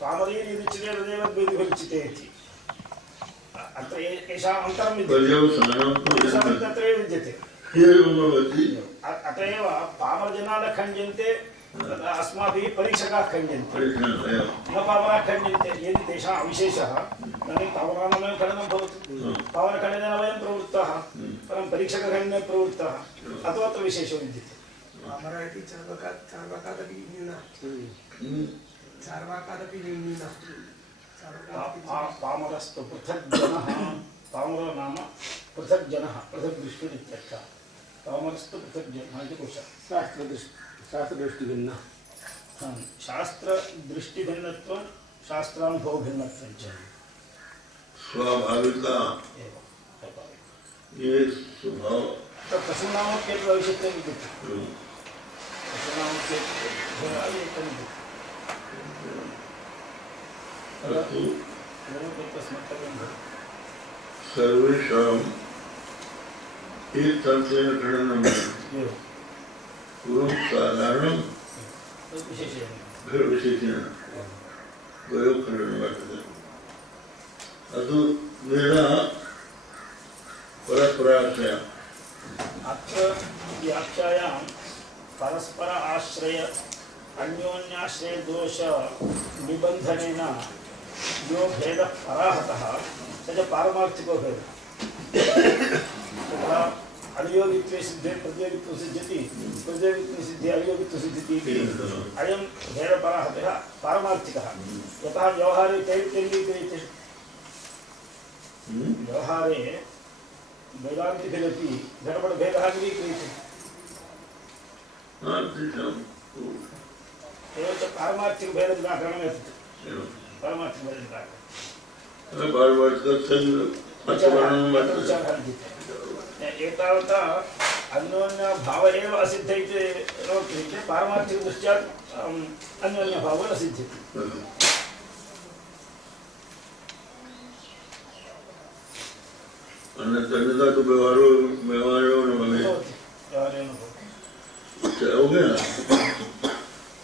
पामरीय युच्यते तदेव द्वैतिफलच्युते इति अत्र एषाम् अन्तरं विद्यते तत्रैव विद्यते अत एव पामरजनाः खण्ड्यन्ते अस्माभिः परीक्षकाः खण्ड्यन्ते न पामराः खण्ड्यन्ते यदि तेषाम् अविशेषः तर्हि पामराणामेव खण्डनं भवति पामरखण्डनेन वयं प्रवृत्ताः परं परीक्षकखण्डने प्रवृत्ताः अतो अत्र विशेषो विद्यते पामरः इति चार्वाकादपि न्यूनः पामरस्तु पृथक् जनः पामरो नाम पृथक् जनः पृथक् दृष्टिरित्यर्थः पामरस्तु पृथक् जनः इति कोशः शास्त्रदृष्टिभिन्नः शास्त्रदृष्टिभिन्नत्वं शास्त्रानुभवभिन्नत्वं च स्वाभाविकता ये स्वभाव पशूनामप्येव वैशिष्ट्यं विद्यते पशूनामप्येव सर्वेषाम् एतन्त्रेण खण्डनं पूर्वं साधारणं विशेषेण द्वयोखण्डनं वर्तते अतः वेदा परस्पराश्रय अत्र व्याख्यायां परस्पर आश्रय अन्योन्याश्रय दोष निबंधनेन जो भेद पराहतः स च पारमार्थिको भेदः तथा अनियोगित्वे सिद्धे प्रतियोगित्वं सिद्ध्यति प्रतियोगित्वे सिद्धे अनियोगित्वं सिद्ध्यति इति अयं भेदपराहतः पारमार्थिकः यतः व्यवहारे कैर्केन्द्रीक्रियते व्यवहारे वेदान्तिभिरपि घटपटभेदः अङ्गीक्रियते एवञ्च पारमार्थिकभेदनिराकरणं वर्तते एतावता अन्योन्यभाव एव असिद्ध इति चेत् पारमार्थिकदृष्ट्या अन्योन्यभावो न सिद्ध्यति अन्यथा तो व्यवहारो न भवेत् हो गया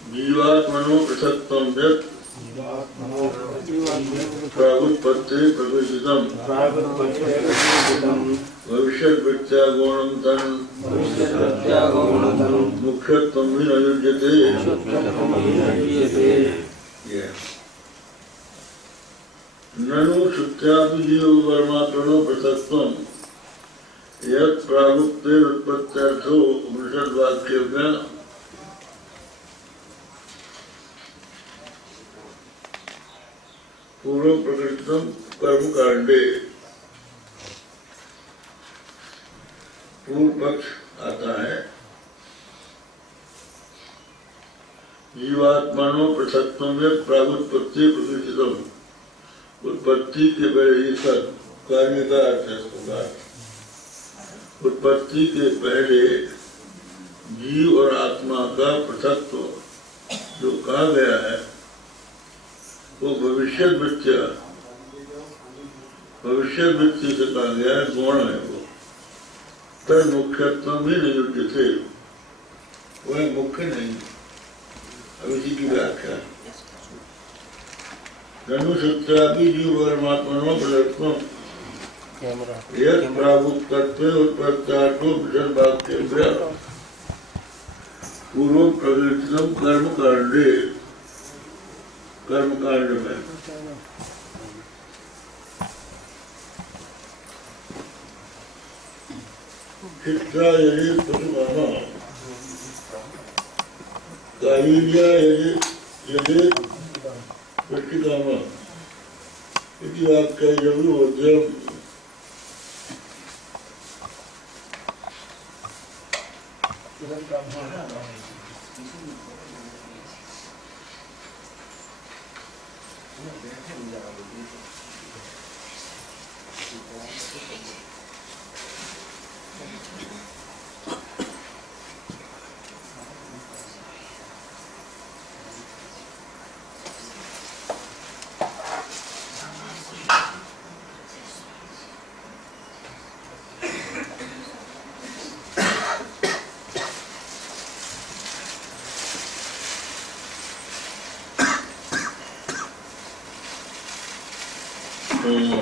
जीवात्मनो पृथक्त्वं यत् प्रागुत्पत्ति प्रवेशितं भविष्यद्वृत्त्यागमनं तन् मुख्यत्वं हि न युज्यते ननु शुद्ध्यापि जीवपरमात्मनो पृथक्त्वं यत् प्रागुक्तेरुत्पत्त्यर्थो उपनिषद्वाक्येन पूर्व प्रकृतितम कर्मकांडे पूर्व पक्ष आता है जीवात्मानो पृथक्त्वं यत् प्रागुत्पत्ति प्रकृतितम उत्पत्ति के पहले सब कार्य का अर्थ है उत्पत्ति के पहले जीव और आत्मा का पृथक्त्व जो कहा गया है वो भविष्य वृत्ति से कहा गया है गुण है वो पर मुख्यत्व भी नहीं युक्त थे वह मुख्य नहीं अब इसी की व्याख्या धनुषत्रापि जीव परमात्मनो पृथक्त्वं यत् प्रागुक्तत्वे उत्पत्त्यार्थो विषद्वाक्येभ्यः पूर्वं प्रकृतितं कर्मकांड में शिक्षा यदि पशुकामा कालीया यदि पृष्ठिकामा इति वाक्यं बोध्यं पूर्व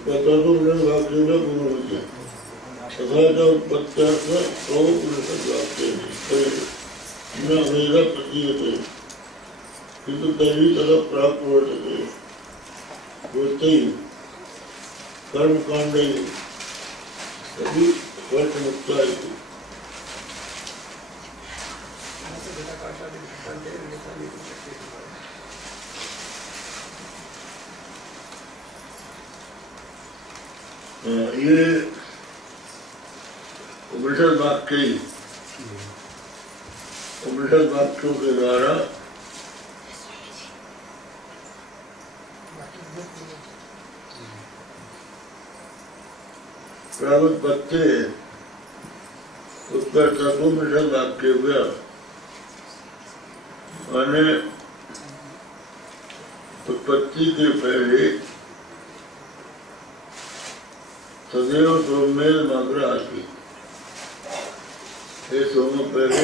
पता तो वाक्य में पूर्व तथा न वेद प्रतीयते किंतु तभी तरफ प्राप्त वर्तते कर्म कांड तभी वर्तमुक्ता ये उपनिषद वाक्यों के द्वारा प्रागुत्पत्ति उत्कर्ता को उपनिषद वाक्य हुआ माने उत्पत्ति के पहले सदैव सोमेद मात्र आती ये सोम पहले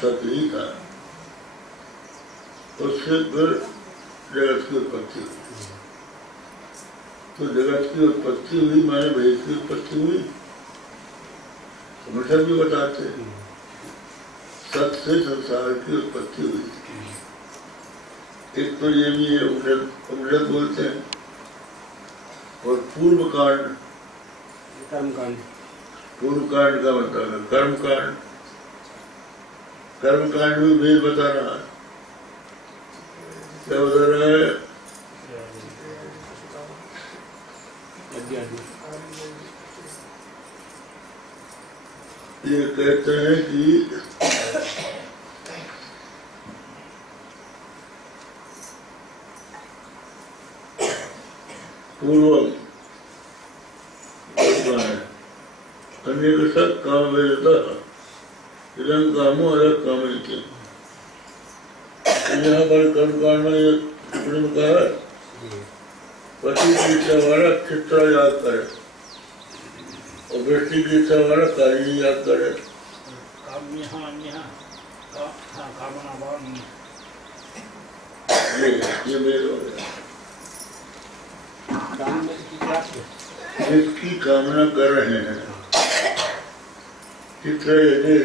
सत्य ही था, उससे फिर जगत की उत्पत्ति हुई। तो जगत की उत्पत्ति हुई माने भेद की उत्पत्ति हुई। उपनिषद भी बताते सत्य से संसार की उत्पत्ति हुई। एक तो ये भी है उपनिषद बोलते हैं। और पूर्व कांड कर्मकांड, पूर्व कांड का मतलब है कर्मकांड। कर्मकांड भी वेद बता रहा है। क्या बता रहा है? ये कहते हैं कि पूर्व अनेक सत काम वेदता इधम कामो अलग काम थे। यहाँ पर कर्मकांड में टिप्पणी कहा है पशु की इच्छा वाला चित्र याद करे और वृष्टि की इच्छा वाला कार्य याद करे। ये मेरे हो गया जिसकी कामना कर रहे हैं चित्र यदि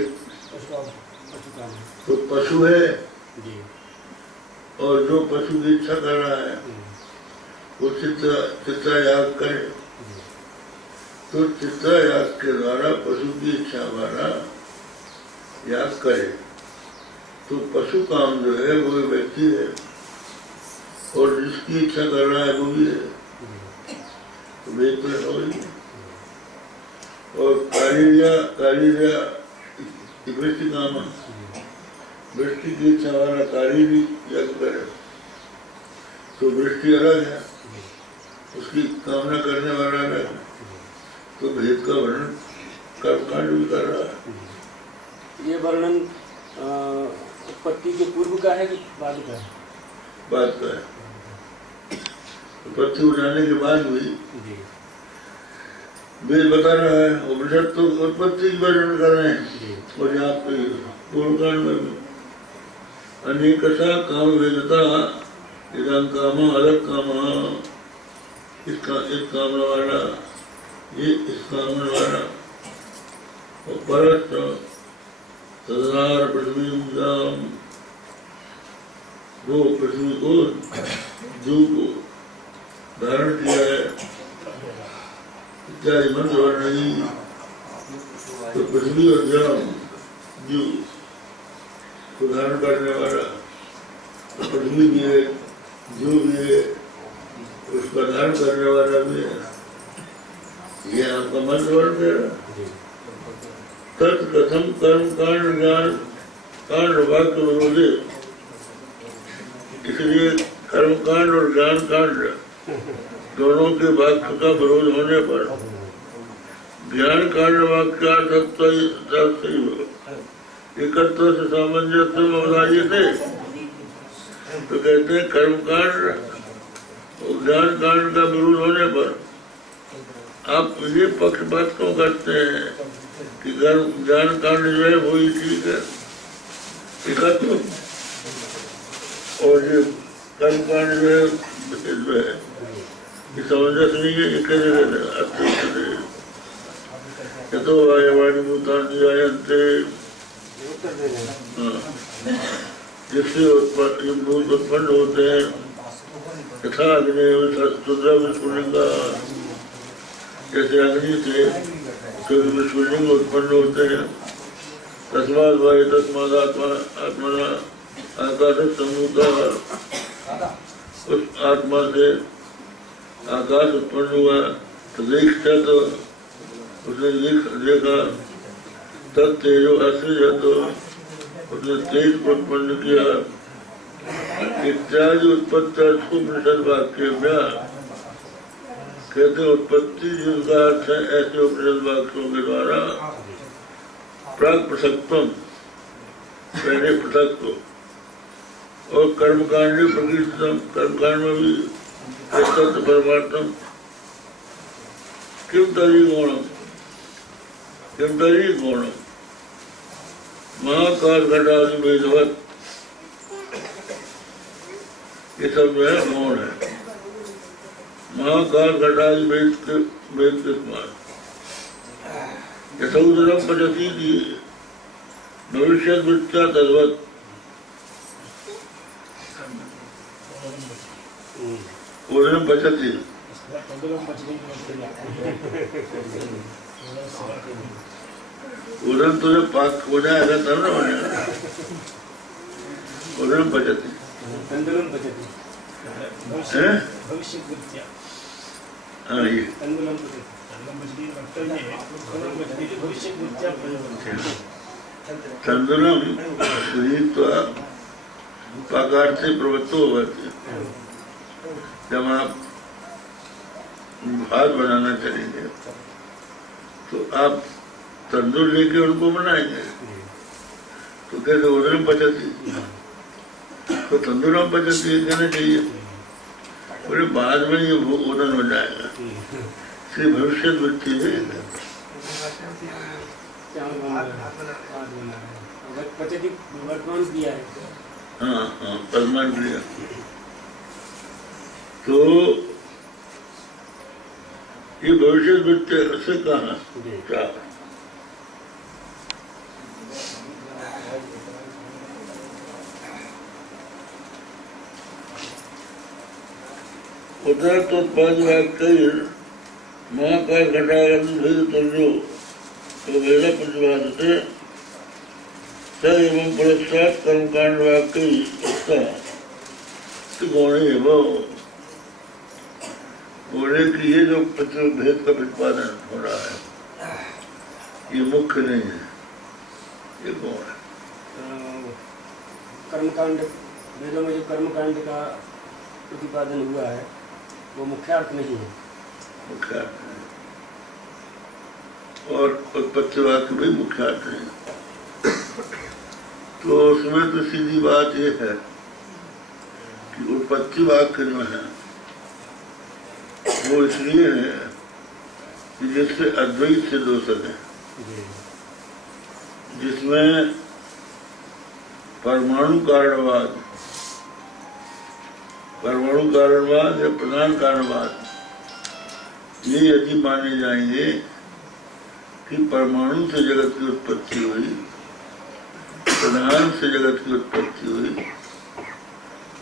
तो पशु है और जो पशु की इच्छा कर रहा है वो चित्र याग करे तो चित्र याग के द्वारा पशु की इच्छा वाला याग करे तो पशु काम जो है वो व्यक्ति है और जिसकी इच्छा कर रहा है वो भी है। वेद में हो और वृष्टि काम वृष्टि की इच्छा वाला कार्य भी यज्ञ करे तो वृष्टि अलग है, उसकी कामना करने वाला अलग है। तो भेद का वर्णन कर्मकांड भी कर रहा है। ये वर्णन उत्पत्ति के पूर्व का है कि बाद का है? बाद का है। उत्पत्ति उठाने के बाद हुई वेद बता रहा है। उपनिषद तो उत्पत्ति की वर्णन कर रहे हैं और यहाँ पे पूर्वकांड में अनेक काम वेदता इधम कामा अलग कामा इसका एक कामना वाला ये इस कामना वाला और परस्त तदनार पृथ्वी वो पृथ्वी को जीव को धारण किया है इत्यादि मंत्र वर्णनी। तो पृथ्वी और जल जीव को धारण करने वाला तो पृथ्वी भी है जीव भी है उसका धारण करने वाला भी है। ये आपका मंत्र वर्ण है। तत्कथम कर्म कांड ज्ञान कांड वाक्य विरोधी। इसलिए कर्म कांड और ज्ञान कांड दोनों के वाक्य का विरोध होने पर ज्ञान कांड वाक्य एकत्र से सामंजस्य अवधार्य थे। तो कहते हैं कर्म कांड और ज्ञान कांड का विरोध होने पर आप ये पक्षपात क्यों करते हैं कि ज्ञान कांड जो है वही ठीक है एकत्व, और ये कर्म कांड जो है ये समंजस नहीं है। एक तो वायुवाणी भूतान जायन्ते, जिससे भूत उत्पन्न होते हैं, यथा अग्नि शुद्र विस्फुलिंगा, जैसे अग्नि से शुद्ध विस्फुलिंग उत्पन्न होते हैं। तस्माद वायु तस्माद आत्मना आकाश समूता, उस आत्मा से आकाश उत्पन्न हुआ। तो देखता तो उसने देखा, तब तेजो असृजत, उसने तेज को उत्पन्न किया। इत्यादि उत्पत्ति उपनिषद वाक्य में कहते उत्पत्ति जिसका अर्थ है ऐसे उपनिषद वाक्यों के द्वारा प्राग पृथक्त्वम, पहले पृथक्त्व, और कर्मकांड प्रकृतम, कर्मकांड में भी तत्व परमार्थम, किम तरी गौणम, किम तरी गौणम, महाकाल घटादि वेदवत, ये सब जो है गौण है। महाकाल घटादि वेद के समान यथोदरम पचती थी भविष्य वृत्ता तद्वत, उदरम पचती, उदरम तो जब पाक हो जाएगा तब ना बनेगा। उदरम पचती, हाँ ये तंदुलम पाकार से प्रवृत्त हो जाते। जब आप भात बनाना चलेंगे तो आप तंदूर लेके उनको बनाएंगे, तो कहते उदरम पचती, तो तंदूरम पचती कहना चाहिए, बोले बाद में ये उदन हो जाएगा। श्री भविष्य वृत्ति है, वर्तमान क्रिया है। हाँ हाँ वर्तमान क्रिया। तो ये भविष्य वृत्ति से कहा क्या उधर तो पद वाक्य महाकाल घटागम भेद तुल्यो तो वेद प्रतिपाद से स एवं पुरस्कार कर्मकांड वाक्य गौण है वो बोले कि ये जो भेद का प्रतिपादन हो रहा है ये मुख्य नहीं है, ये गौण है। कर्मकांड वेदों में जो कर्मकांड का प्रतिपादन हुआ है वो मुख्यार्थ नहीं है, मुख्यार्थ नहीं, और उत्पत्ति वाक्य भी मुख्यार्थ नहीं। तो उसमें तो सीधी बात ये है कि उत्पत्ति वाक्य जो है वो इसलिए है कि जिससे अद्वैत सिद्ध हो सके, जिसमें परमाणु कारणवाद या प्रधान कारणवाद ये यदि माने जाएंगे कि परमाणु से जगत की उत्पत्ति हुई, प्रधान से जगत की उत्पत्ति हुई,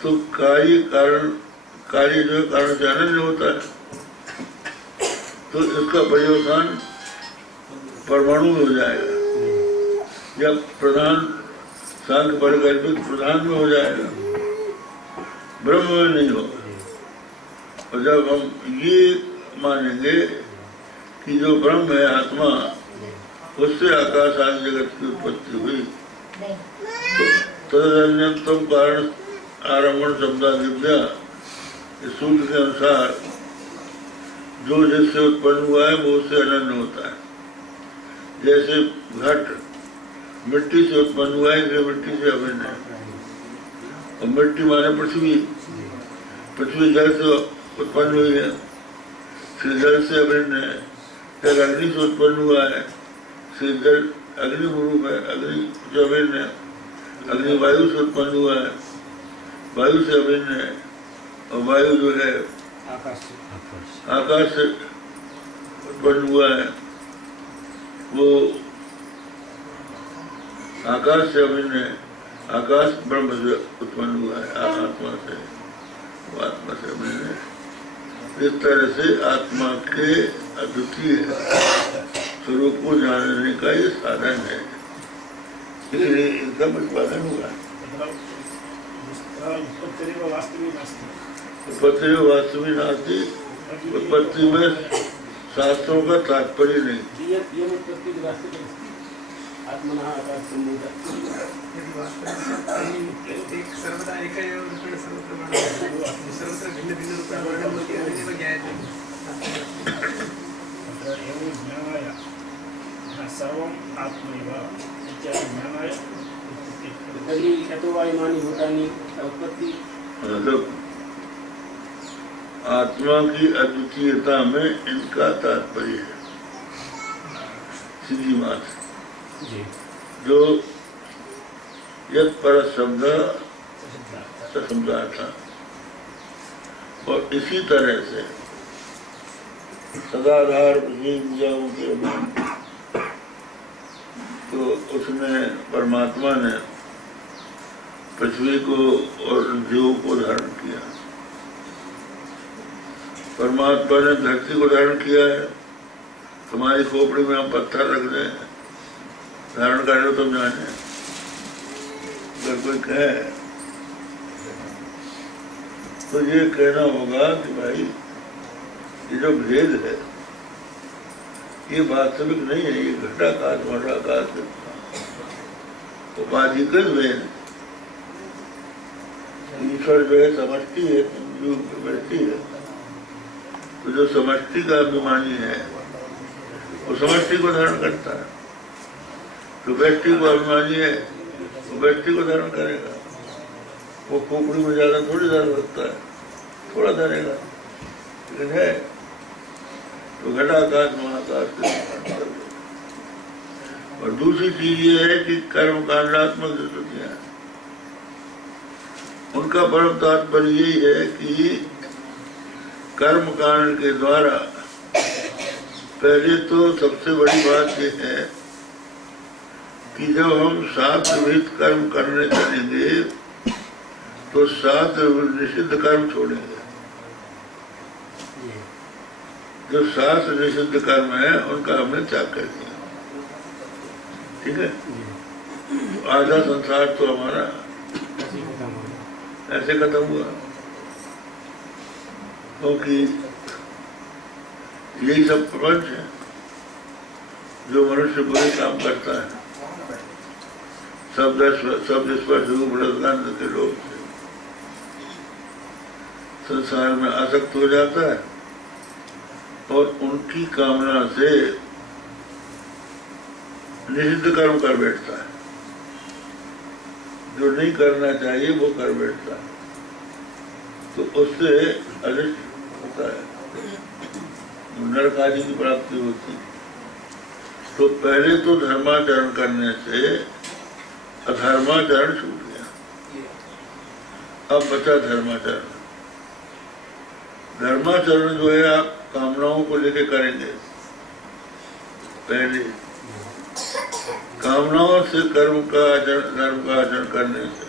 तो कार्य जो कारण से अनन्य होता है, तो इसका पर्यवसान परमाणु में हो जाएगा या प्रधान सांख्य परिकल्पित प्रधान में हो जाएगा, ब्रह्म में नहीं हो। और जब हम ये मानेंगे कि जो ब्रह्म है आत्मा, उससे आकाश आदि जगत की उत्पत्ति हुई, तो तदन्यतम कारण आरम्भण शब्दादिव्या इस सूत्र के अनुसार जो जिससे उत्पन्न हुआ है वो उससे अनन्य होता है। जैसे घट मिट्टी से उत्पन्न हुआ है, इसलिए मिट्टी से अभिन्न है, और मिट्टी माने पृथ्वी, पृथ्वी जल से उत्पन्न हुई है, फिर जल से अभिन्न है, फिर अग्नि से उत्पन्न हुआ है, फिर जल अग्नि रूप है, अग्नि जो अभिन्न है, अग्नि वायु से उत्पन्न हुआ है, वायु से अभिन्न है, और वायु जो है आकाश से उत्पन्न हुआ है, वो आकाश से अभिन्न है, आकाश ब्रह्म से उत्पन्न हुआ है, आत्मा से, वो आत्मा से अभिन्न है। इस तरह से आत्मा के अद्वितीय स्वरूप को जानने का ये साधन है, इसलिए इनका प्रतिपादन हुआ है। उत्पत्ति वास्तविक नास्ति, उत्पत्ति में शास्त्रों का तात्पर्य नहीं। सर्वदा एक सर्वत्र भिन्न भिन्न सर्वं आत्मैव इत्यादि ज्ञानाय उत्पत्ति आत्मा की अद्वितीयता में इनका तात्पर्य है, सीधी बात है। जो यद पर शब्द से समझा था, और इसी तरह से सदाधार पूजाओं के तो उसमें परमात्मा ने पृथ्वी को और जीव को धारण किया। परमात्मा ने धरती को धारण किया है। तुम्हारी खोपड़ी में हम पत्थर रख दें, धारण कर लो, तुम जाने। अगर कोई कहे तो ये कहना होगा कि भाई ये जो भेद है ये वास्तविक नहीं है, ये घटाकाश घटाकाश उपाधिगत भेद। ईश्वर जो है समष्टि है, व्यक्ति है, तो जो समष्टि का अभिमानी है वो समष्टि को धारण करता है, जो व्यक्ति को अभिमानी है वो व्यक्ति को धारण करेगा। वो खोपड़ी में ज्यादा थोड़ी धारण रखता है, थोड़ा धरेगा, लेकिन है तो घटाकाश महाकाश। और दूसरी चीज ये है कि कर्म कांडात्मक स्थितियां, उनका परम तात्पर्य यही है कि कर्म कांड के द्वारा पहले तो सबसे बड़ी बात यह है कि जब हम शास्त्रविहित कर्म करने चलेंगे तो शास्त्र निषिद्ध कर्म छोड़ेंगे। जो शास्त्र निषिद्ध कर्म है उनका हमने त्याग कर दिया, ठीक है। तो आधा संसार तो हमारा ऐसे खत्म हुआ, क्योंकि यही सब प्रपंच है जो मनुष्य बुरे काम करता है। शब्द स्पर्श रूप रसगंध के लोग संसार में आसक्त हो जाता है और उनकी कामना से निषिद्ध कर्म कर बैठता है, जो नहीं करना चाहिए वो कर बैठता है, तो उससे अनिष्ट होता है, नरक आदि की प्राप्ति होती। तो पहले तो धर्माचरण करने से अधर्माचरण छूट गया, अब बचा धर्माचरण। धर्माचरण जो है आप कामनाओं को लेके करेंगे। पहले कामनाओं से कर्म का आचरण, धर्म का आचरण करने से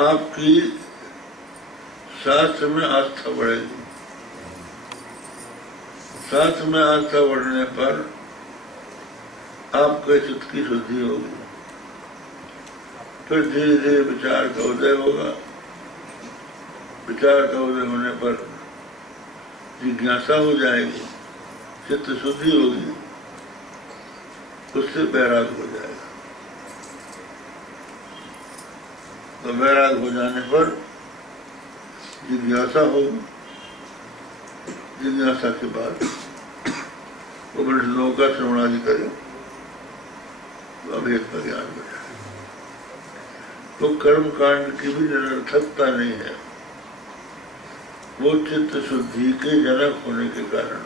आपकी शास्त्र में आस्था बढ़ेगी। शास्त्र में आस्था बढ़ने पर आपके चित्त की शुद्धि होगी, फिर धीरे धीरे विचार का उदय होगा। विचार का उदय होने पर जिज्ञासा हो जाएगी, चित्त शुद्धि होगी, उससे वैराग हो जाएगा। तो वैराग हो जाने पर जिज्ञासा होगी। जिज्ञासा के बाद उपनिषदों का श्रवण आदि करें तो अभेद का ज्ञान हो जाए। तो कर्म कांड की भी निरर्थकता नहीं है। वो चित्त शुद्धि के जनक होने के कारण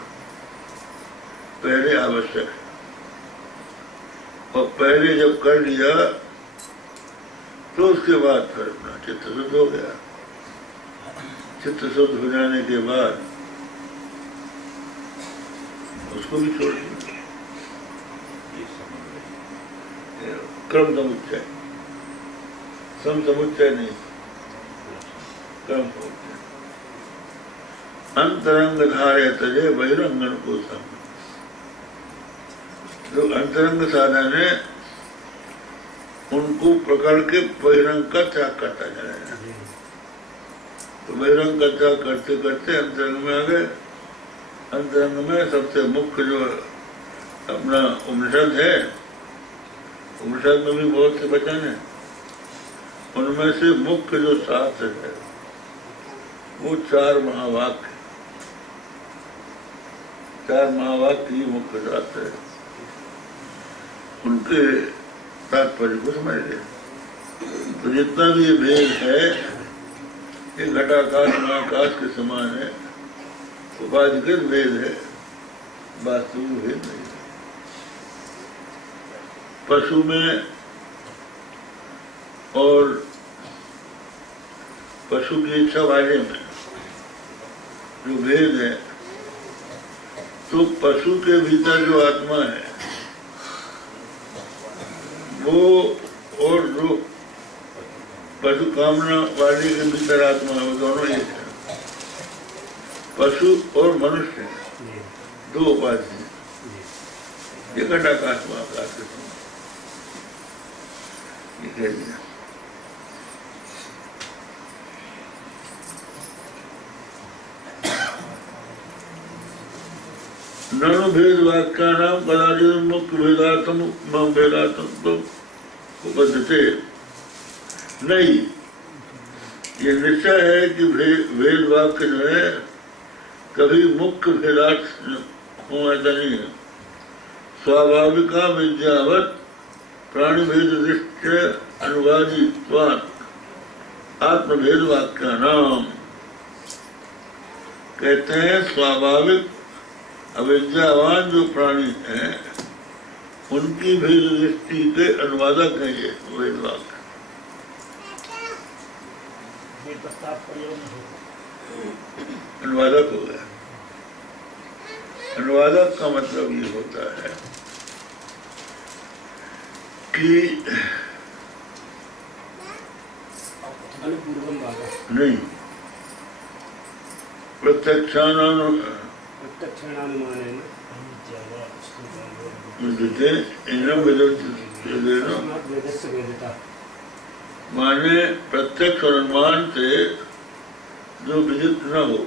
पहले आवश्यक है, और पहले जब कर लिया तो उसके बाद फिर अपना चित्त शुद्ध हो गया। चित्त शुद्ध हो जाने के बाद उसको भी छोड़ दिया। क्रम समुच्चय, सम समुच्चय नहीं, क्रम समुच्चय। अंतरंग धारे तजे बहिरंगन को सम। जो अंतरंग साधन है उनको पकड़ के बहिरंग का त्याग करता जाएगा। तो बहिरंग का त्याग करते करते अंतरंग में आ गए। अंतरंग में सबसे मुख्य जो अपना उपनिषद है, उपनिषद में भी बहुत से वचन है, उनमें से मुख्य जो शास्त्र है वो 4 महावाक्य, 4 महावाक्य ही मुख्य शास्त्र है। उनके तात्पर्य को समझ ले। तो जितना भी ये भेद है ये घटाकाश महाकाश के समान है, उपाधिकृत भेद है, वास्तविक भेद नहीं है। पशु में और पशु की इच्छा वाले में जो भेद है, तो पशु के भीतर जो आत्मा है वो, और जो पशु कामना वाले के भीतर आत्मा है, वो दोनों एक है। पशु और मनुष्य 2 उपाधि है। ये घटाकाश महाकाश के समान ये कह दिया। ननु भेद वाक्या नाम कदाचित मुख्य भेदात्म भेदात्म तो उपद्यते नहीं। ये निश्चय है कि भेद वाक्य जो है कभी मुख्य भेदार्थ हो, ऐसा नहीं है। स्वाभाविका विद्यावत प्राणी भेद दृष्टि अनुवादी आत्मभेद वाक्या नाम कहते हैं। स्वाभाविक अविद्यावान जो प्राणी हैं उनकी भेद दृष्टि के अनुवादक है ये वेद वाक्य। अनुवादक हो गया। अनुवादक का मतलब ये होता है कि नहीं, माने प्रत्यक्ष और अनुमान से जो विदित न हो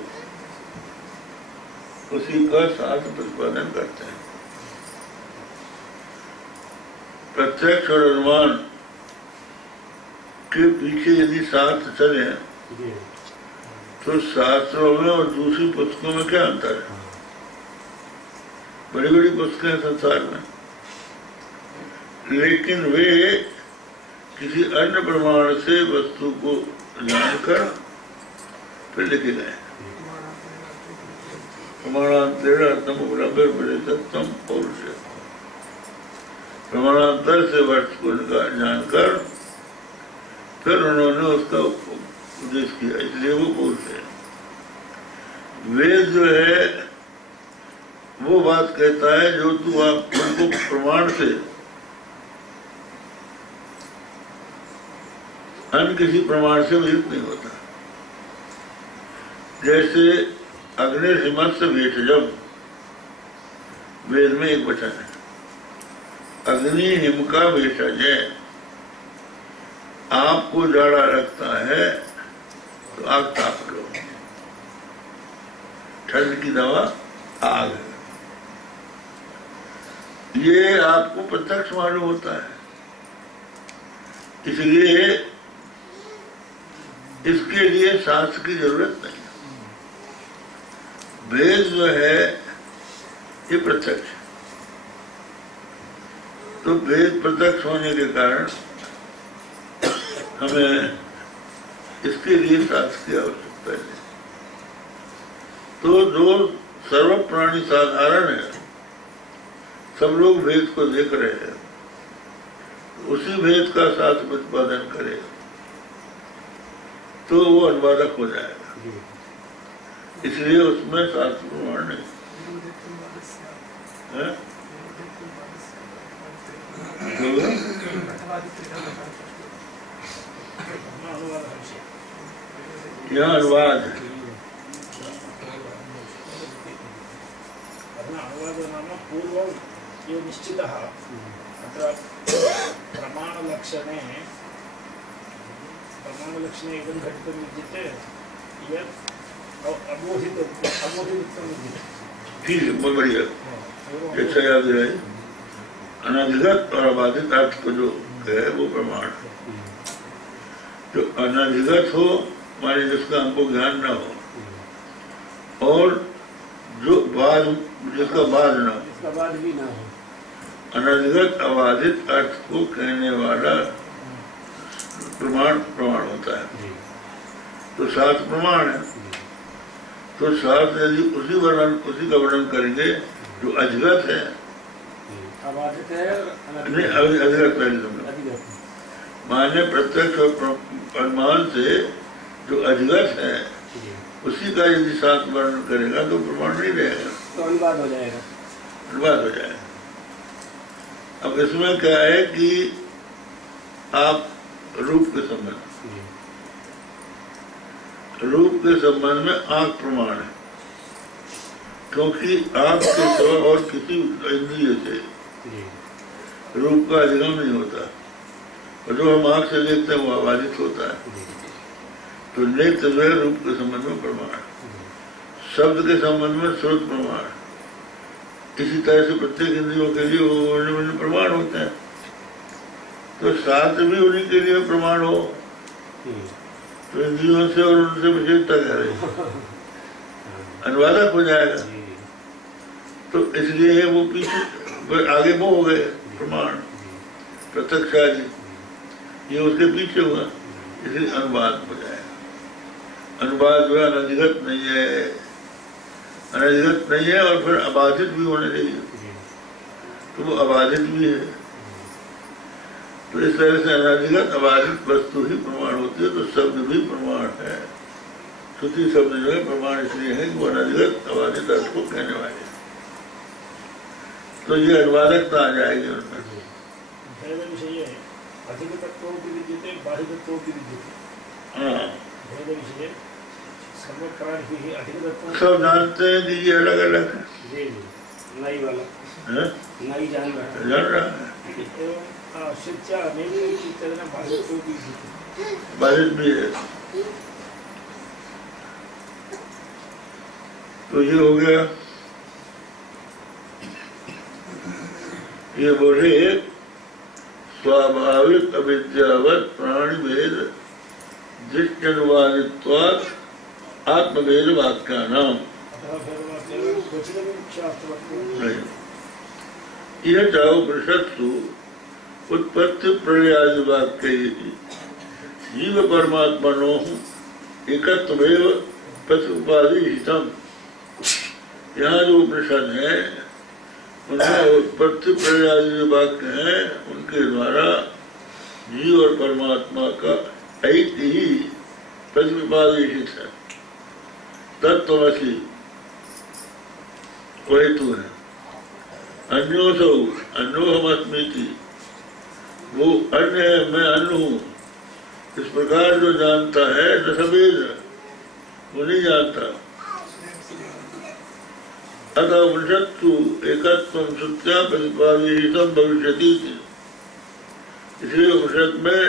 उसी का शास्त्र प्रतिपादन करते हैं। प्रत्यक्ष और अनुमान के पीछे यदि शास्त्र चले तो शास्त्रों में और दूसरी पुस्तकों में क्या अंतर है? बड़ी बड़ी पुस्तकें हैं संसार में, लेकिन वे किसी अन्य प्रमाण से वस्तु को जानकर फिर लिखे गए। प्रमाणांतरेण उपलब्ध पौरुष, प्रमाणांतर से वस्तु को जानकर फिर उन्होंने उसका उपदेश किया, इसलिए वो पौरुष है। वेद जो है वो बात कहता है जो तू आप उनको प्रमाण से अन्य किसी प्रमाण से विदित नहीं होता। जैसे अग्निर्हिमस्य भेषजम, वेद में एक वचन है, अग्नि हिम का भेषज है। आपको जाड़ा रखता है तो आग ताप लो, ठंड की दवा आग है। ये आपको प्रत्यक्ष मालूम होता है, इसलिए इसके लिए शास्त्र की जरूरत नहीं। वेद जो है ये प्रत्यक्ष, तो वेद प्रत्यक्ष होने के कारण हमें इसके लिए शास्त्र की आवश्यकता है। तो जो सर्व प्राणी साधारण है, सब लोग भेद को देख रहे हैं, उसी भेद का साथ प्रतिपादन करे तो वो अनुवादक हो जाएगा। इसलिए उसमें शास्त्र प्रमाण नहीं है। यहाँ अनुवाद नाम पूर्वं यो निश्चितः अत्र प्रमाणलक्षणे इदं घटितं विद्यते यत् अबोधितत्वं विद्यते। ठीक है, बहुत बढ़िया, अच्छा याद है। अनधिगत और अबाधित अर्थ को जो है वो प्रमाण है। जो अनधिगत हो माने जिसका हमको ज्ञान न हो, और जो बाद जिसका बाद न हो, भी ना हो, अनधिगत अबाधित अर्थ को कहने वाला प्रमाण होता है। तो शास्त्र प्रमाण है। तो शास्त्र यदि उसी का वर्णन करेंगे जो अधिगत है, अबाधित है, नहीं अधिगत पहले समझो, माने प्रत्यक्ष और अनुमान से जो अधिगत है उसी का यदि शास्त्र वर्णन करेगा तो प्रमाण नहीं रहेगा, तो अनुवाद हो जाएगा। अनुवाद हो जाएगा। अब इसमें क्या है कि आप रूप के संबंध में आंख प्रमाण है, क्योंकि आंख के सिवा और किसी इंद्रिय से रूप का अधिगम नहीं होता, और जो हम आंख से देखते हैं वो अबाधित होता है। तो नेत्र जो है रूप के संबंध में प्रमाण, शब्द के संबंध में श्रुत प्रमाण, इसी तरह से प्रत्येक इंद्रियों के लिए वो प्रमाण होते हैं। तो शास्त्र भी उन्हीं के लिए प्रमाण हो, तो इंद्रियों से और उनसे विशेषता क्या रही, अनुवादक हो जाएगा। तो इसलिए वो पीछे आगे वो हो गए प्रमाण, प्रत्यक्ष आदि ये उसके पीछे हुआ, इसलिए अनुवाद हो जाएगा। अनुवाद जो है अनधिगत नहीं है और फिर अबाधित भी होने चाहिए, तो वो अबाधित भी है। तो इस तरह से अनधिगत अबाधित वस्तु ही प्रमाण होती है। तो शब्द भी प्रमाण है। श्रुति शब्द जो है प्रमाण इसलिए है कि वो अनधिगत अबाधित अर्थ को कहने वाले। तो ये अनुवादकता आ जाएगी उनमें। हाँ, सब जानते हैं कि ये अलग अलग है। नई वाला नई जान रहा है। बाधित भी है। तो ये हो गया, ये बोले स्वाभाविक अविद्यावत प्राणी भेद दृष्टनुवादित्वात् आत्मभेद वाक्यानाम यह उपनिषत्सु उत्पत्ति प्रलयादि वाक्य जीव परमात्मनो एकत्वमेव प्रतिपादितम्। यहाँ जो उपनिषद है उनमें उत्पत्ति प्रलयादि जो वाक्य हैं उनके द्वारा जीव और परमात्मा का ऐक्य ही प्रतिपादित है। तत्वमसि वही तू है, अन्योसौ अन्योहमस्मीति, वो अन्य है मैं अन्न हूँ, इस प्रकार जो जानता है न सवेद वो नहीं जानता। अतः उपनिषत्सु एकत्वं श्रुत्या प्रतिपादितं भविष्यति। इसलिए उपनिषद में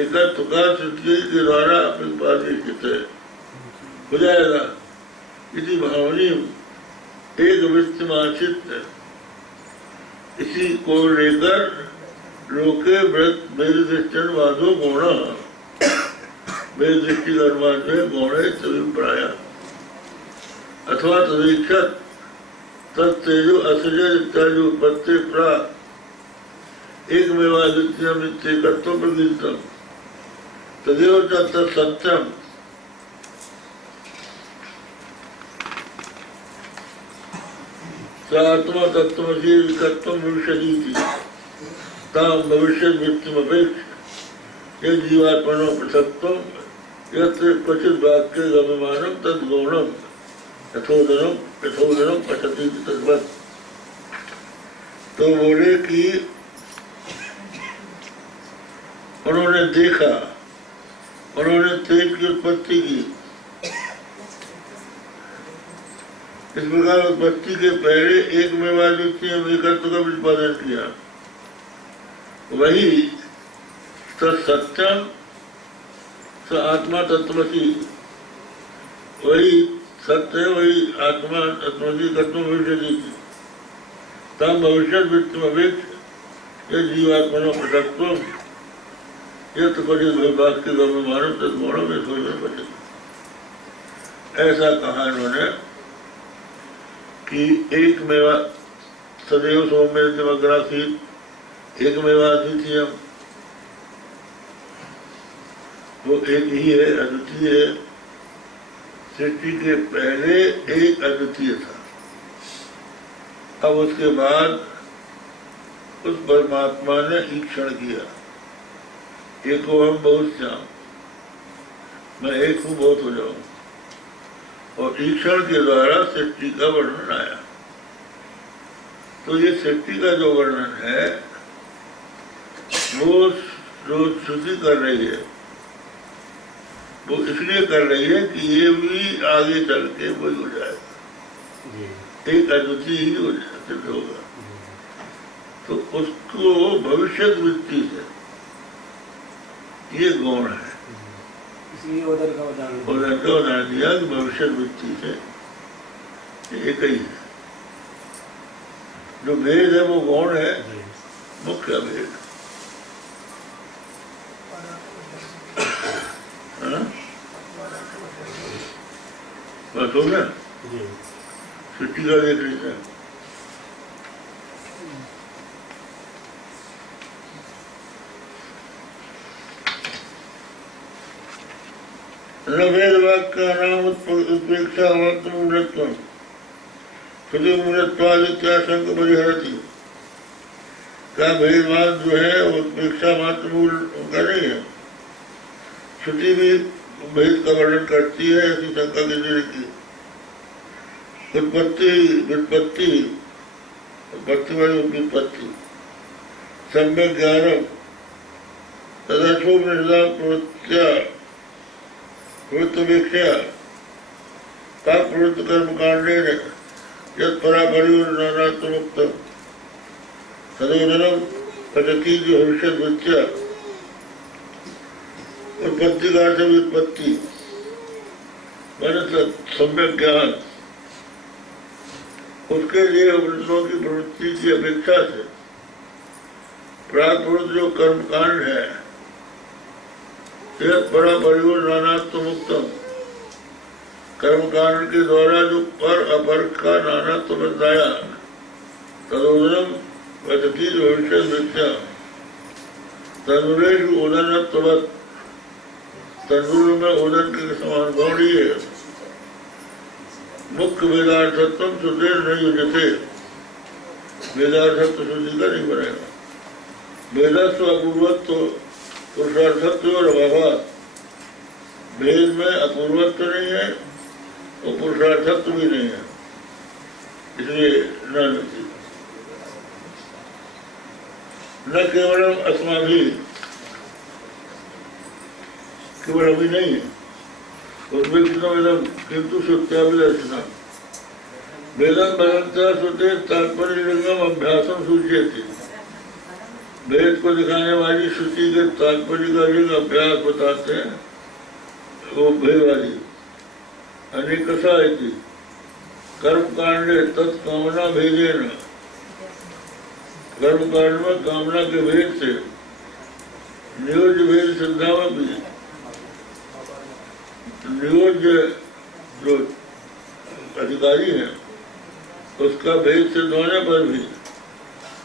एकत्व का श्रुति के द्वारा प्रतिपादित हो जाएगा। इसी भावनी एक वृत्तिमाचित, इसी को लेकर लोके व्रत वेद दृष्टिवादो गौण, वेद दृष्टि का अनुमान है गौण तभिप्राय अथवा तदीक्षत तत्तेजो असजय इत्यादि उत्पत्ति प्रा एकमेवा द्वितीयम् इत्येकत्वं प्रकृतम् तदेव च तत्सत्यम् आत्मा तत्वमसि विकत्वं भविष्यति तां भविष्यद्वृत्तिमपेक्ष्य ये जीवात्मनो पृथक्त्वं यत्र क्वचित् वाक्ये गम्यमानं तद्गौणं यथोदनं पठति तद्वत्। तो बोले कि उन्होंने देखा, उन्होंने तेज की उत्पत्ति की। इस प्रकार उत्पत्ति के पहले एक में द्वितीय एकत्व का प्रतिपादन किया। वही सत्यम स आत्मा तत्वमसि, वही सत्य, वही आत्मा तत्वमसि तत्व भविष्यति तम भविष्यद्वृत्तिमपेक्ष्य ये जीवात्मनो पृथक्त्वं यत्र क्वचित् वाक्ये गम्यमानं तद्गौणं यथोदनं पठति। ऐसा कहा इन्होंने कि एक मेवा सदैव सौम्यमग्रासीत् एक मेवा अद्वितीयम, वो एक ही है, अद्वितीय है। सृष्टि के पहले एक अद्वितीय था, अब उसके बाद उस परमात्मा ने ईक्षण किया, एको हम बहुत श्याम, मैं एक हूँ बहुत हो जाऊं, और ईक्षण के द्वारा सृष्टि का वर्णन आया। तो ये सृष्टि का जो वर्णन है वो जो श्रुति कर रही है वो इसलिए कर रही है कि ये भी आगे चल के वही हो जाएगा, एक अद्वितीय ही हो सिद्ध होगा। तो उसको भविष्य वृत्ति से ये गौण है, इसलिए उधर का उदाहरण दिया कि भविष्य वृत्ति से एक ही है। जो भेद है वो गौण है, मुख्य भेद। बस हो गया, छुट्टी का देख लेते हैं। वेद वाक्य नाम उत्प्रेक्षा मूलत्व खुद मूलत्वादित्याशंक परिहरती। क्या भेदभाव जो है उत्प्रेक्षा मात्र मूल उनका नहीं है, श्रुति भी भेद का वर्णन करती है, ऐसी शंका किसी की। उत्पत्ति व्युत्पत्ति, उत्पत्ति वाली व्युत्पत्ति, सम्यक ज्ञानम तथा शोभ निषेधा प्रवृत्त्या प्रवृत्तपेक्षया पाप प्रवृत्त कर्म कांडेन यत् परापरिवर्तनात्मुक्तम् तदोदनं पठति जो भविष्यद्वृत्त्या उत्पत्ति का अर्थ व्युत्पत्ति मतलब सम्यक ज्ञान, उसके लिए वृत्तों की प्रवृत्ति की अपेक्षा से प्राक प्रवृत्त जो कर्मकांड है यह परा परिवर्तनात्म मुक्तम, कर्मकांड के द्वारा जो पर अपर का नानात्व बताया तदोदनम पद्धति भविष्य वृत्त्या तनुरेषु उदनत्ववत्, तंदूर में उदन के समान गौड़ी है। मुख्य वेदार्थत्व सुधेर नहीं युजते, वेदार्थत्व शुद्धि का नहीं बनेगा। वेदस्व अपूर्वत्व पुरुषार्थत्व और अभाव, भेद में अपूर्वत्व नहीं है और पुरुषार्थत्व भी नहीं है, इसलिए न केवलम अस्माभि, केवल अभी नहीं है वेदम किंतु श्रुत्याभिदर्शनम वेदम बदलता श्रुते तात्पर्य लिंगम अभ्यासम सूचयति। वेद को दिखाने वाली श्रुति के तात्पर्य का लिंग अभ्यास बताते हैं, वो भेद वाली अनेकसा इति कर्मकांडे तत्कामना भेदेन, कर्मकांड में कामना के भेद से नियोज्य भेद श्रद्धा में भी नियोज्य जो अधिकारी है उसका भेद सिद्ध होने पर भी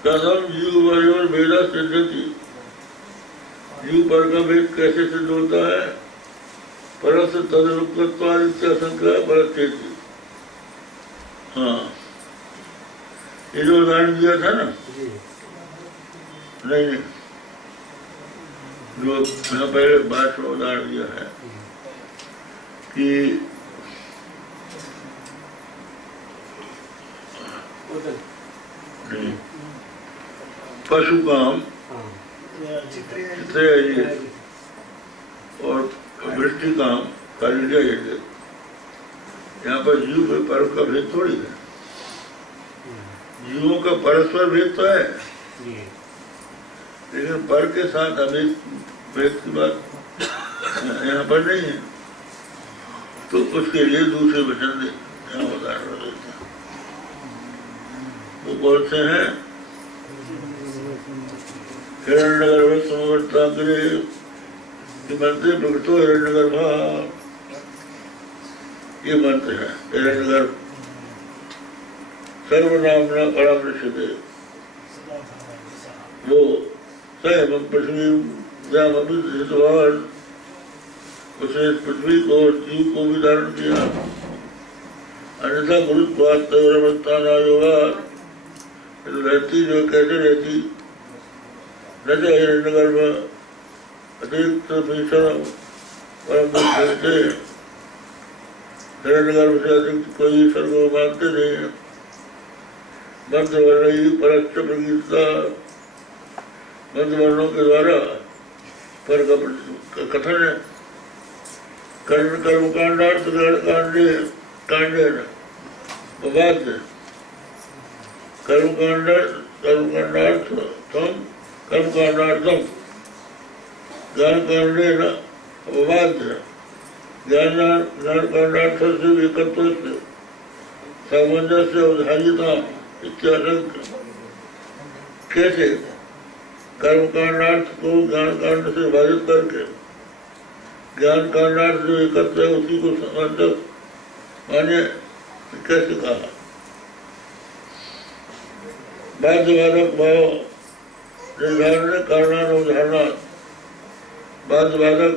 कथम जीव और भेदा सिद्धति, जीव पर का भेद कैसे सिद्ध होता है, परस तदनुक्तत्वादित्याशंका परस्येति। हाँ, ये जो उदाहरण दिया था ना, जी नहीं नहीं, जो यहाँ पहले बात में उदाहरण दिया है कि नहीं, पशु काम चित्र और वृष्टि काम कालिंजा यज्ञ, यहाँ पर जीव में पर का भेद थोड़ी है। जीवों का परस्पर भेद तो है, लेकिन पर के साथ अभेद भेद की बात यहाँ पर नहीं है। तो उसके लिए दूसरे वचन दे यहाँ उदाहरण देते हैं। वो बोलते हैं हिरण्यगर्भ समवर्ताग्रे मंत्र प्रकटो हिरण्यगर्भा, ये मंत्र है। हिरण्यगर्भ सर्वनामना परामर्शते, वो स्वयं पृथ्वी हितवान, उसने पृथ्वी को जीव को भी धारण किया। अन्यथा गुरुत्वात्मकता योगा रहती जो कैसे रहती, न तो हिरण्यगर्भ अतिरिक्त भीषण हिरण्यगर्भ से अतिरिक्त कोई ईश्वर को मानते नहीं। मंत्र वर्ण परच्छ प्रगीता, मंत्र वर्णों के द्वारा पर का कथन है। कर्म कर्मकांडार्थ कांडे कांडे बाध्य कर्मकांडार्थम ज्ञान कांडे न बाध्य ज्ञान कांडार्थ से एकत्व सामंजस्य उदाहरिता इत्यादि। कैसे कर्म कांडार्थ को ज्ञान कांड से विभाजित करके ज्ञान कांडार्थ जो एकत्र है उसी को समंजस माने, कैसे कहा? बाध्यवादक भाव निर्धारण कारणानुधारणा, बाध्यवादक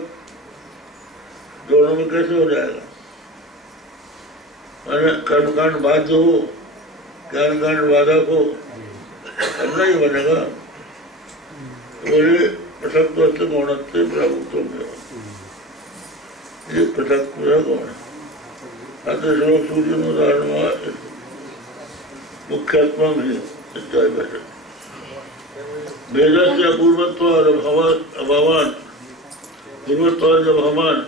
दोनों में कैसे हो जाएगा? माने कर्मकांड बाध्य हो, ज्ञान कांड बाधक हो, अब नहीं बनेगा। बोले पृथक गौणत्व प्रभुत्व में, ये पृथक गौण है। श्लोक सूर्य में उदाहरण मुख्यत्व भी इत्यादि वेद से अपूर्वत्व अभावान पूर्वत्व अभावान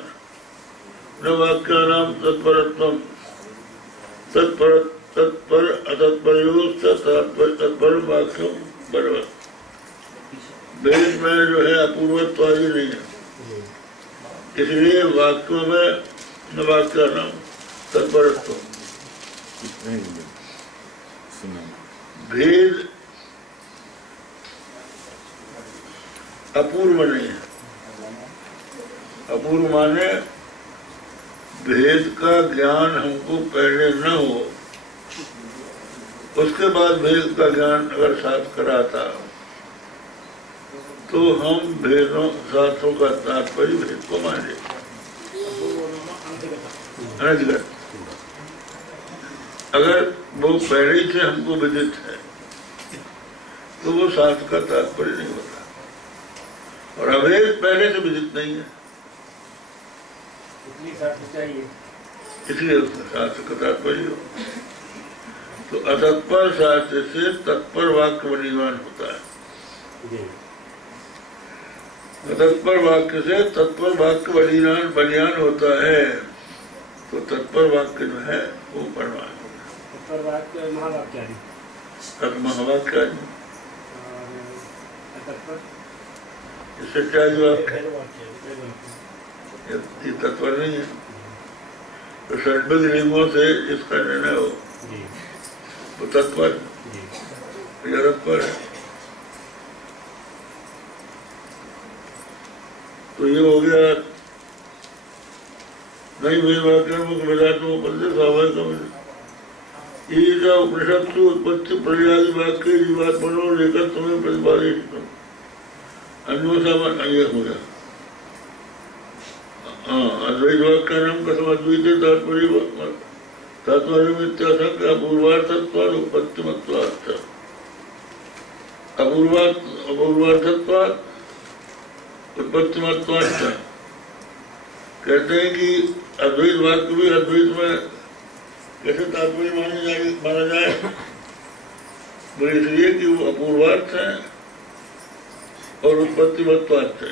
न वाक्यानाम तत्परत्व तत्पर अतत्पर तत्पर वाक्य बराबर। वेद में जो है अपूर्वत्व आदि नहीं है, इसलिए वाक्यों में न वाक्य नाम तत्परत्व। भेद अपूर्व नहीं है। अपूर्व माने भेद का ज्ञान हमको पहले न हो, उसके बाद भेद का ज्ञान अगर साथ कराता तो हम भेदों शास्त्रों का तात्पर्य भेद को माने। अगर वो पहले ही से हमको विदित है तो वो शास्त्र का तात्पर्य नहीं होता, और अभेद पहले से विदित नहीं है, इसलिए उसका शास्त्र का तात्पर्य हो। तो अतत्पर शास्त्र से तत्पर वाक्य बलिवान होता है। तत्पर वाक्य से तत्पर वाक्य बलियान होता है। तो तत्पर वाक्य जो है वो परमान तत्पर वाक्य महावाक्य महावाक्य सच्चाई वाक्य ये तत्पर नहीं है। तो षड्विध लिंगों से इसका निर्णय हो, वो तत्पर तत्पर है। तो ये हो गया नहीं मेरे वाक्य ये उपनिषद की उत्पत्ति प्रयागी वाक्य जीवात बनो लेकर तुम्हें प्रतिपादित अन्योसामान अनेक हो गया। हाँ, अद्वैत वाक्य नाम कथम अद्वैत तात्पर्य तत्वनिमित्तासंग अपूर्वार्थत्वात् उत्पत्तिमत्वात् अपूर्वार्थत्वात् उत्पत्तिमत्वात् कहते हैं कि अद्वैत वाक्य भी अद्वैत में कैसे तात्पर्य माना जाए, बोले इसलिए कि वो अपूर्वार्थ है और उत्पत्तिमत्वात् है।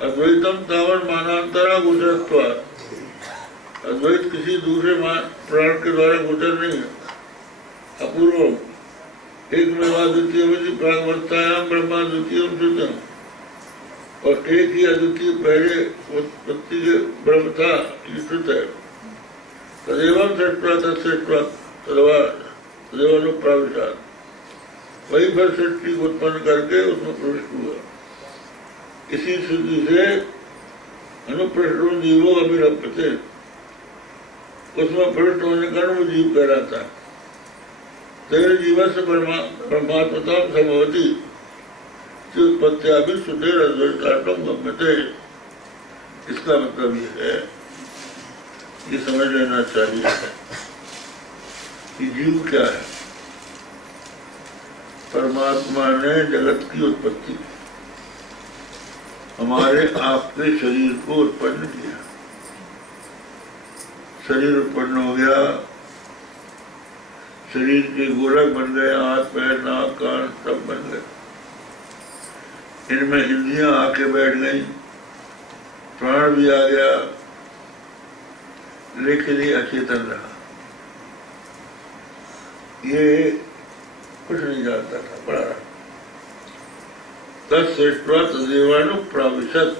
अद्वैतम तावन मानांतरा गोचरत्वात्, अद्वैत किसी दूसरे प्राण के द्वारा गोचर नहीं है। अपूर्व एक में द्वितीय प्रागवस्थायाम ब्रह्मा द्वितीय श्रुतम, और एक ही अद्वितीय पहले उत्पत्ति के ब्रह्म था, ये श्रुत है। तदेवं सृष्टवा तत्सृष्टवा तदेवानुप्राविशात्, वही फिर सृष्टि को उत्पन्न करके उसमें प्रविष्ट हुआ। इसी स्थिति से अनुप्रष्टो जीवो अभिरप्यते, उसमें प्रविष्ट होने का वो जीव कह रहा था। तेरे जीवन से ब्रह्मात्मता संभवती उत्पत्तिया भी सुधेर अद्वैतात्म गम्यते। इसका मतलब ये है, ये समझ लेना चाहिए कि जीव क्या है। परमात्मा ने जगत की उत्पत्ति की, हमारे आपके शरीर को उत्पन्न किया, शरीर उत्पन्न हो गया, शरीर के गोलक बन गए, हाथ पैर नाक कान सब बन गए, इनमें इंद्रियां आके बैठ गई, प्राण भी आ गया, लेकिन ये अचेतन रहा। ये कुछ नहीं जानता था, पड़ा रहा। तत्सृष्ट्वा तदेवानुप्राविशत्,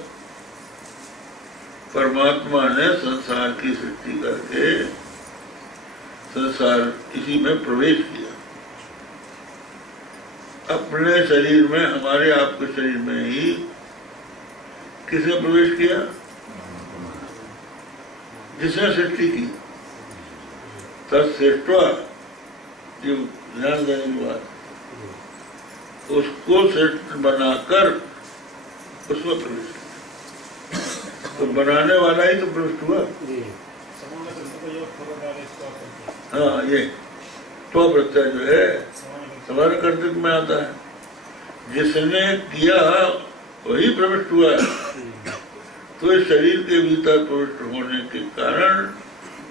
परमात्मा ने संसार की सृष्टि करके संसार इसी में प्रवेश किया। अपने शरीर में, हमारे आपके शरीर में ही किसने प्रवेश किया? जिसने सृष्टि की। तत्सृष्ट्वा, जो ध्यान देने की बात, उसको सृष्ट बनाकर उसमें प्रवेश किया। तो बनाने वाला ही तो प्रविष्ट हुआ। हाँ, ये तो प्रत्यय जो है हमारे कर्तव्य में आता है। जिसने किया वही प्रविष्ट हुआ है। तो इस शरीर के भीतर प्रविष्ट होने के कारण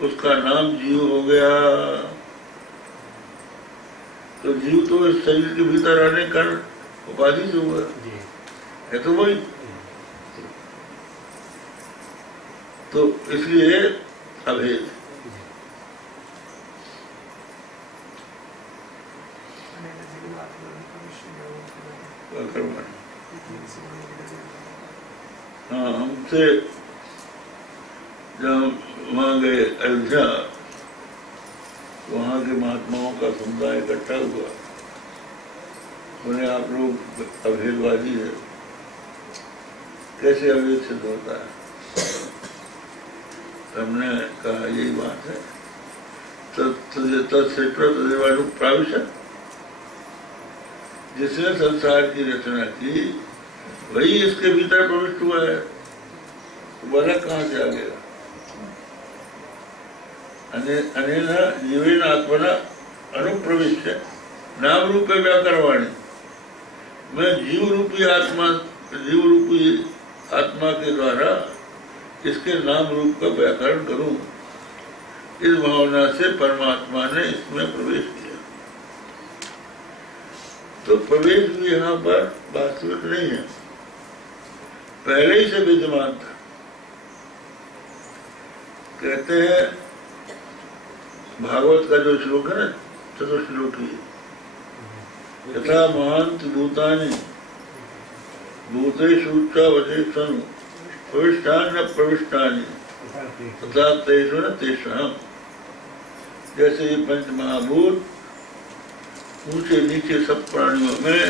उसका नाम जीव हो गया। तो जीव तो इस शरीर के भीतर आने का उपाधि से हुआ है, तो वही। तो इसलिए अभेद। हाँ, हमसे जब वहाँ गए अयोध्या, वहाँ के महात्माओं का समुदाय इकट्ठा हुआ। बोले आप लोग अभेदवादी है, कैसे अभेद सिद्ध होता है? हमने कहा यही बात है। तदेवानुप्राविशत्, जिसने संसार की रचना की वही इसके भीतर प्रविष्ट हुआ है। तो बड़ा कहाँ से आ गया? अनेन जीवेन आत्मना अनुप्रविश्य नाम रूपे व्याकरवाणी, मैं जीव रूपी आत्मा के द्वारा इसके नाम रूप का व्याकरण करूं। इस भावना से परमात्मा ने इसमें प्रवेश किया। तो प्रवेश भी यहाँ पर वास्तविक नहीं है, पहले ही से विद्यमान था। कहते हैं भागवत का जो श्लोक है ना, चतुश्लोकी, यथा महांत भूतानि भूतेषु च वचेषु प्रविष्टानि न प्रविष्टानि तथा तेषु न तेषाम्। जैसे ये पंच महाभूत ऊंचे नीचे सब प्राणियों में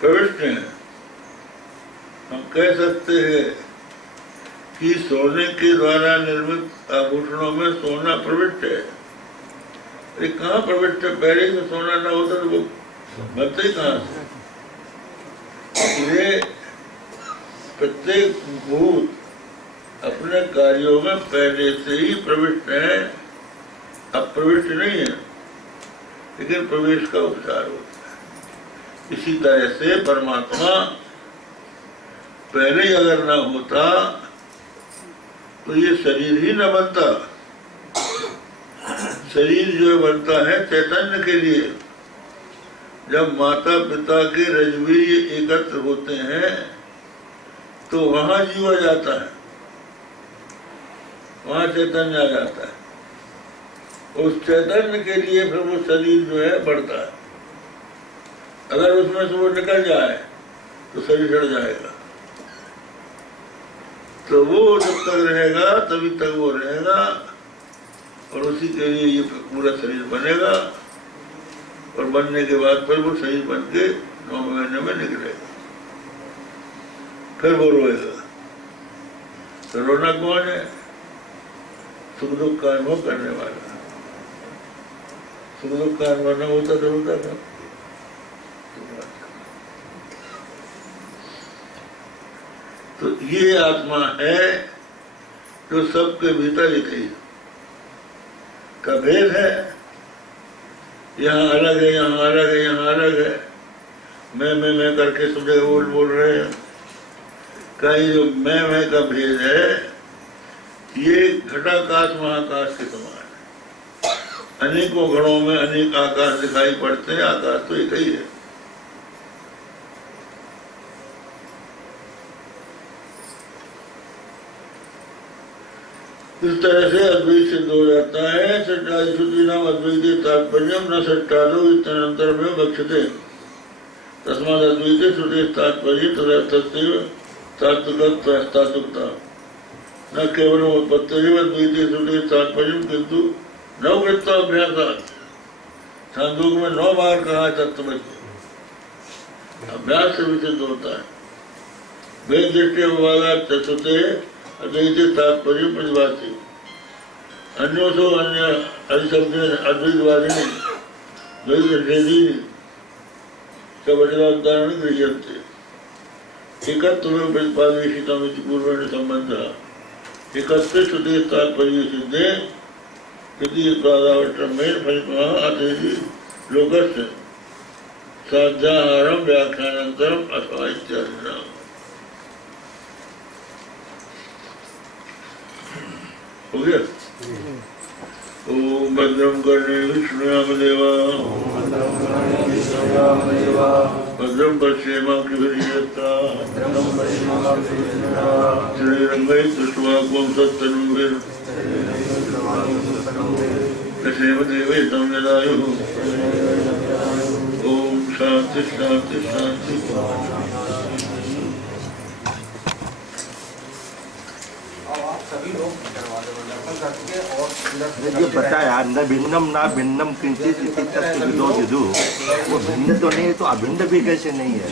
प्रविष्ट हैं। हम कह सकते हैं कि सोने के द्वारा निर्मित आभूषणों में सोना प्रविष्ट है। ये कहाँ प्रविष्ट है? पहले से सोना न होता तो वो बनते ही कहाँ से? ये प्रत्येक भूत अपने कार्यों में पहले से ही प्रविष्ट है, अब प्रविष्ट नहीं है, लेकिन प्रवेश का उपचार होता है। इसी तरह से परमात्मा पहले ही अगर न होता तो ये शरीर ही न बनता। शरीर जो बनता है चैतन्य के लिए। जब माता पिता के रजवीर एकत्र होते हैं तो वहां जीव आ जाता है, वहां चैतन्य आ जाता है। उस चैतन्य के लिए फिर वो शरीर जो है बढ़ता है। अगर उसमें से वो निकल जाए तो शरीर चढ़ जाएगा। तो वो जब तक रहेगा तभी तक वो रहेगा और उसी के लिए ये पूरा शरीर बनेगा और बनने के बाद फिर वो शरीर बन के 9 महीने में निकलेगा। फिर वो रोएगा। तो रोना कौन है? सुख दुख का अनुभव करने वाला। सुख दुख का अनुभव न होता तो रोता था। तो ये आत्मा है जो सबके भीतर ही थी का भेद है। यहाँ अलग है, यहाँ अलग है, यहाँ अलग है। मैं करके सब जगह बोल रहे हैं। कहीं जो मैं का भेद है ये घटाकाश महाकाश के समान है। अनेकों घड़ों में अनेक आकाश दिखाई पड़ते हैं, आकाश तो एक ही है। इस तरह से अद्वैत सिद्ध हो जाता है। सट्टादि श्रुति नाम अद्वैती तात्पर्य न सट्टादो इतनंतर में बक्षते तस्माद अद्वैत श्रुति तात्पर्य तदर्थस्यैव तात्विकता न केवल उत्पत्ति अद्वैती श्रुति तात्पर्य किंतु 9 वृत्ताभ्यास। छांदोग्य में 9 बार कहा है तत्वज्ञ। अभ्यास से विसिद्ध होता है। वेद दृष्टि विभागात् चतुर्थे अद्वैत तात्पर्य प्रतिभाति। अन्यों से अन्य अधिशब्द अद्वैतवादिनी द्वैतनिषेधी कवचोदाहरण गृह्यन्ते। एकत्व प्रतिपादितम् इति पूर्वेण संबंधः। एकत्वे श्रुते तात्पर्य सिद्धे इति प्रादावट्रमेण फलितः अतेति लोकस्य साध्याहारं व्याख्यानान्तरम् अथवा इत्यादिना। हो गया? ओम भद्रं कर्णेभिः विष्णुयाम देवा भद्रं पश्येमाक्षभिर्यजत्रा श्रीरङ्गैः दृष्ट्वाग्मं सत्तनुभिः दशेम देवैतं यदायुः। ओम शांति शांति शांति। जो बताया न भिन्नम ना भिन्नम किंचित इति तत्व विदो विदु, वो भिन्न तो नहीं तो अभिन्न भी कैसे नहीं है।